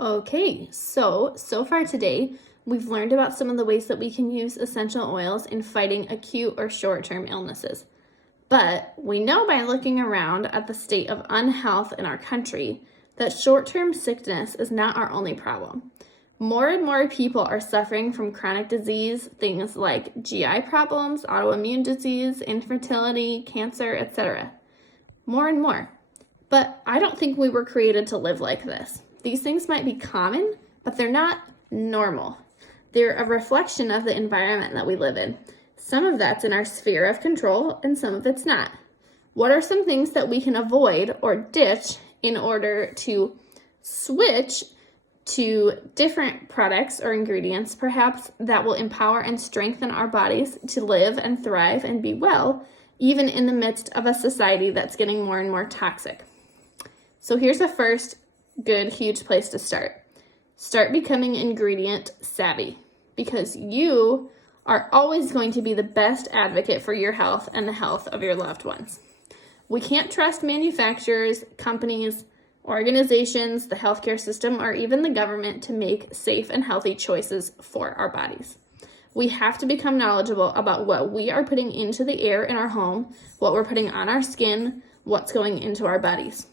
Okay, so far today, we've learned about some of the ways that we can use essential oils in fighting acute or short-term illnesses. But we know by looking around at the state of unhealth in our country that short-term sickness is not our only problem. More and more people are suffering from chronic disease, things like GI problems, autoimmune disease, infertility, cancer, etc. More and more. But I don't think we were created to live like this. These things might be common, but they're not normal. They're a reflection of the environment that we live in. Some of that's in our sphere of control, and some of it's not. What are some things that we can avoid or ditch in order to switch to different products or ingredients, perhaps, that will empower and strengthen our bodies to live and thrive and be well, even in the midst of a society that's getting more and more toxic? So here's a first good, huge place to start. Start becoming ingredient savvy, because you are always going to be the best advocate for your health and the health of your loved ones. We can't trust manufacturers, companies, organizations, the healthcare system, or even the government to make safe and healthy choices for our bodies. We have to become knowledgeable about what we are putting into the air in our home, what we're putting on our skin, what's going into our bodies.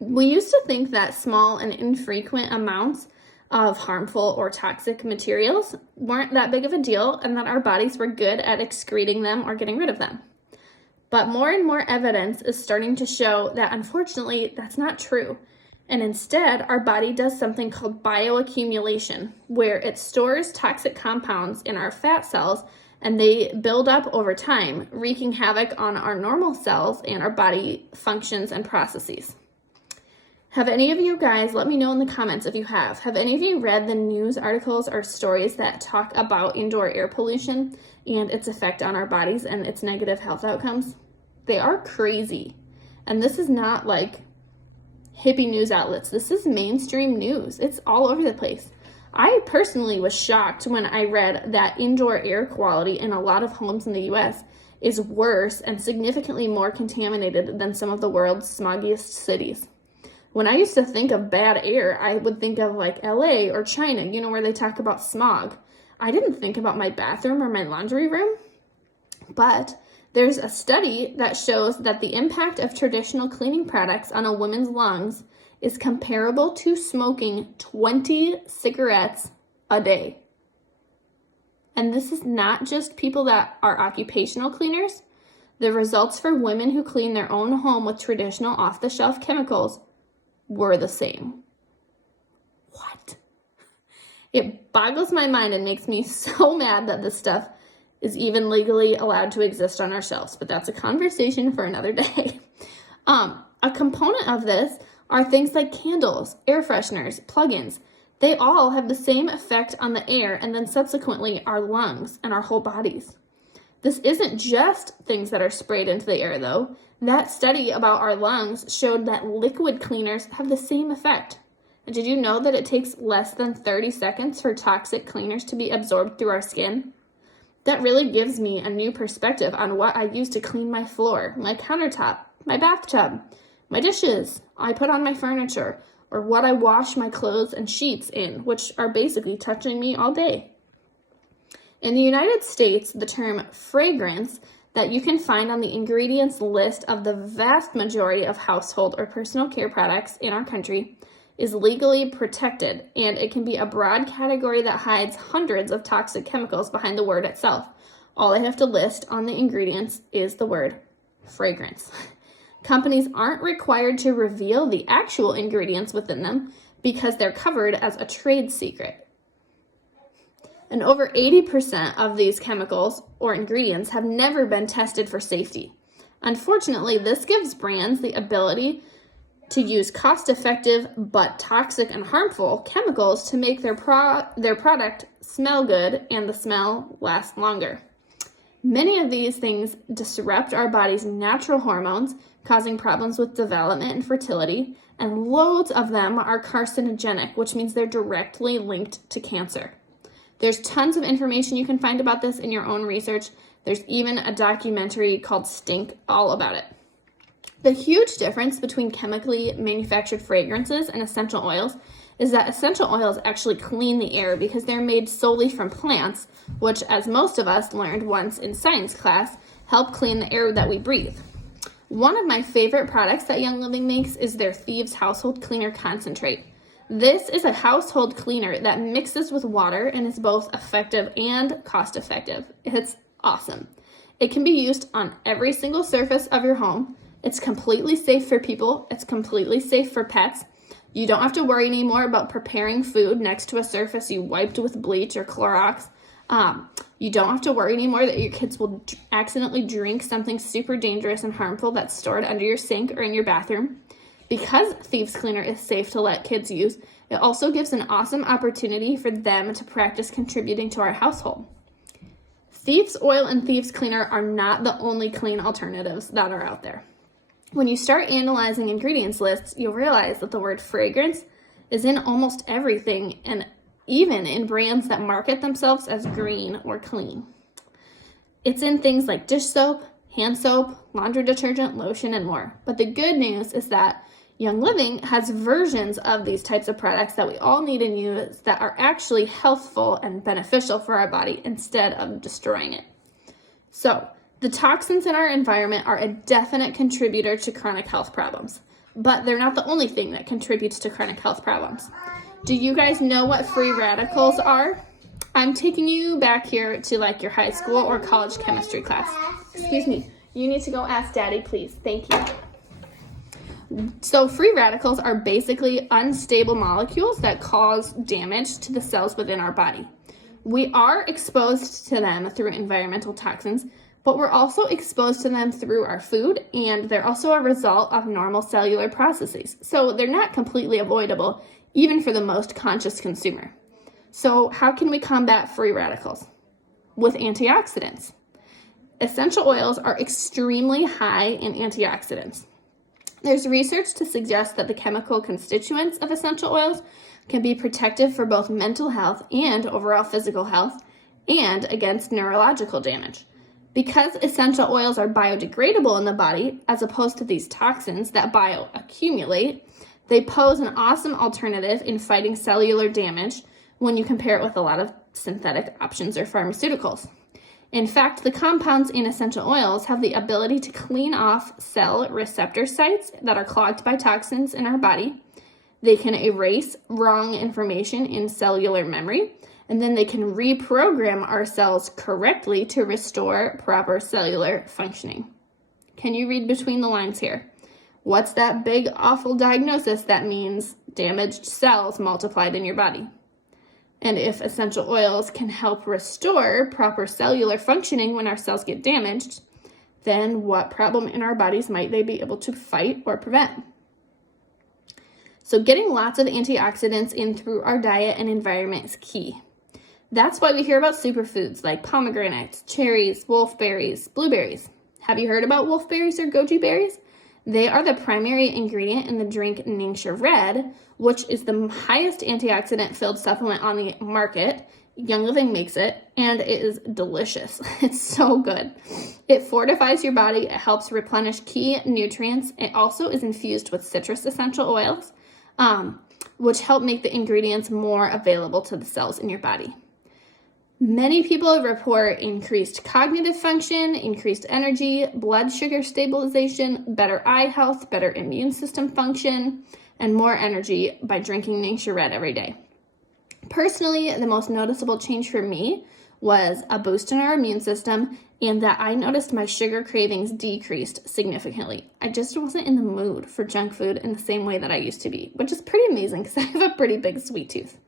We used to think that small and infrequent amounts of harmful or toxic materials weren't that big of a deal and that our bodies were good at excreting them or getting rid of them. But more and more evidence is starting to show that, unfortunately, that's not true. And instead, our body does something called bioaccumulation, where it stores toxic compounds in our fat cells and they build up over time, wreaking havoc on our normal cells and our body functions and processes. Have any of you guys, let me know in the comments if you have any of you read the news articles or stories that talk about indoor air pollution and its effect on our bodies and its negative health outcomes? They are crazy. And this is not like hippie news outlets. This is mainstream news. It's all over the place. I personally was shocked when I read that indoor air quality in a lot of homes in the US is worse and significantly more contaminated than some of the world's smoggiest cities. When I used to think of bad air, I would think of like LA or China, where they talk about smog. I didn't think about my bathroom or my laundry room. But there's a study that shows that the impact of traditional cleaning products on a woman's lungs is comparable to smoking 20 cigarettes a day. And this is not just people that are occupational cleaners. The results for women who clean their own home with traditional off-the-shelf chemicals were the same. What? It boggles my mind and makes me so mad that this stuff is even legally allowed to exist on our shelves, but that's a conversation for another day. A component of this are things like candles, air fresheners, plug-ins. They all have the same effect on the air and then subsequently our lungs and our whole bodies. This isn't just things that are sprayed into the air, though. That study about our lungs showed that liquid cleaners have the same effect. And did you know that it takes less than 30 seconds for toxic cleaners to be absorbed through our skin? That really gives me a new perspective on what I use to clean my floor, my countertop, my bathtub, my dishes, I put on my furniture, or what I wash my clothes and sheets in, which are basically touching me all day. In the United States, the term fragrance that you can find on the ingredients list of the vast majority of household or personal care products in our country is legally protected, and it can be a broad category that hides hundreds of toxic chemicals behind the word itself. All I have to list on the ingredients is the word fragrance. Companies aren't required to reveal the actual ingredients within them because they're covered as a trade secret. And over 80% of these chemicals or ingredients have never been tested for safety. Unfortunately, this gives brands the ability to use cost-effective but toxic and harmful chemicals to make their product smell good and the smell last longer. Many of these things disrupt our body's natural hormones, causing problems with development and fertility, and loads of them are carcinogenic, which means they're directly linked to cancer. There's tons of information you can find about this in your own research. There's even a documentary called Stink all about it. The huge difference between chemically manufactured fragrances and essential oils is that essential oils actually clean the air because they're made solely from plants, which, as most of us learned once in science class, help clean the air that we breathe. One of my favorite products that Young Living makes is their Thieves Household Cleaner Concentrate. This is a household cleaner that mixes with water and is both effective and cost-effective. It's awesome. It can be used on every single surface of your home. It's completely safe for people. It's completely safe for pets. You don't have to worry anymore about preparing food next to a surface you wiped with bleach or Clorox. You don't have to worry anymore that your kids will accidentally drink something super dangerous and harmful that's stored under your sink or in your bathroom. Because Thieves Cleaner is safe to let kids use, it also gives an awesome opportunity for them to practice contributing to our household. Thieves Oil and Thieves Cleaner are not the only clean alternatives that are out there. When you start analyzing ingredients lists, you'll realize that the word fragrance is in almost everything, and even in brands that market themselves as green or clean. It's in things like dish soap, hand soap, laundry detergent, lotion, and more. But the good news is that Young Living has versions of these types of products that we all need and use that are actually healthful and beneficial for our body instead of destroying it. So, the toxins in our environment are a definite contributor to chronic health problems, but they're not the only thing that contributes to chronic health problems. Do you guys know what free radicals are? I'm taking you back here to like your high school or college chemistry class. Excuse me, you need to go ask Daddy, please. Thank you. So free radicals are basically unstable molecules that cause damage to the cells within our body. We are exposed to them through environmental toxins, but we're also exposed to them through our food, and they're also a result of normal cellular processes. So they're not completely avoidable, even for the most conscious consumer. So how can we combat free radicals? With antioxidants. Essential oils are extremely high in antioxidants. There's research to suggest that the chemical constituents of essential oils can be protective for both mental health and overall physical health, and against neurological damage. Because essential oils are biodegradable in the body, as opposed to these toxins that bioaccumulate, they pose an awesome alternative in fighting cellular damage when you compare it with a lot of synthetic options or pharmaceuticals. In fact, the compounds in essential oils have the ability to clean off cell receptor sites that are clogged by toxins in our body. They can erase wrong information in cellular memory, and then they can reprogram our cells correctly to restore proper cellular functioning. Can you read between the lines here? What's that big, awful diagnosis that means damaged cells multiplied in your body? And if essential oils can help restore proper cellular functioning when our cells get damaged, then what problem in our bodies might they be able to fight or prevent? So getting lots of antioxidants in through our diet and environment is key. That's why we hear about superfoods like pomegranates, cherries, wolfberries, blueberries. Have you heard about wolfberries or goji berries? They are the primary ingredient in the drink Ningxia Red, which is the highest antioxidant-filled supplement on the market. Young Living makes it, and it is delicious. It's so good. It fortifies your body. It helps replenish key nutrients. It also is infused with citrus essential oils, which help make the ingredients more available to the cells in your body. Many people report increased cognitive function, increased energy, blood sugar stabilization, better eye health, better immune system function, and more energy by drinking Ningxia Red every day. Personally, the most noticeable change for me was a boost in our immune system, and that I noticed my sugar cravings decreased significantly. I just wasn't in the mood for junk food in the same way that I used to be, which is pretty amazing because I have a pretty big sweet tooth.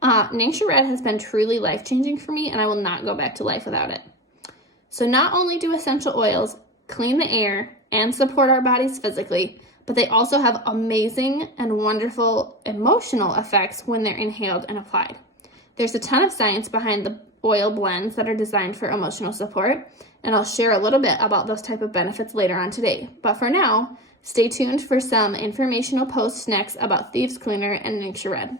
Ningxia Red has been truly life-changing for me, and I will not go back to life without it. So not only do essential oils clean the air and support our bodies physically, but they also have amazing and wonderful emotional effects when they're inhaled and applied. There's a ton of science behind the oil blends that are designed for emotional support, and I'll share a little bit about those type of benefits later on today. But for now, stay tuned for some informational posts next about Thieves Cleaner and Ningxia Red.